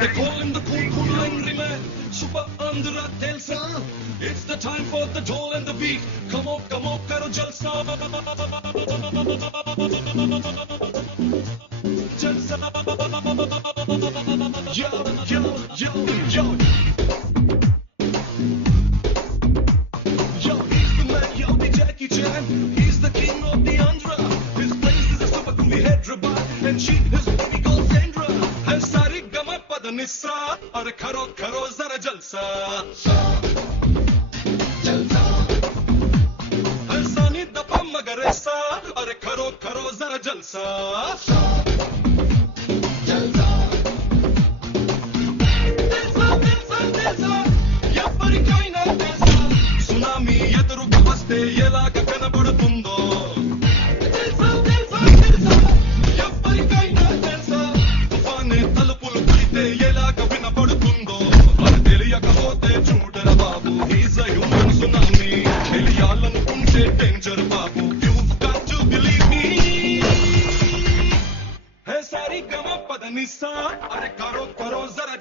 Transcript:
They call him the cool, cool angry man. Super Andhra Telsa. It's the time for the dole and the beat. Come on, karo jalsa. Jalsa. Yo, yo, yo, yo. Yo, he's the man, yo, the Jackie Chan. He's the king of the Andhra. His place is a super coolie Hyderabad. And she, his baby girl Sandra. Hai sari gama padanissa. Are karo zara jalsa. Hai sani dapa magaresa. Are karo zara jalsa. Tsunami ఎదురుగా వస్తే ఎలాగ కనబడుతుందో ఎవరికైనా తెలుసా తుఫానే తలుపులు కొడితే ఎలాగ వినపడుతుందో అది తెలియకపోతే చూడరా బాబు హీజ్ అ హ్యూమన్ సునామీ తెలియాలనుకుంటే డేంజర్ బాబు you've got to believe me hey sorry గమ పద నిస్సా అరే కరో జరా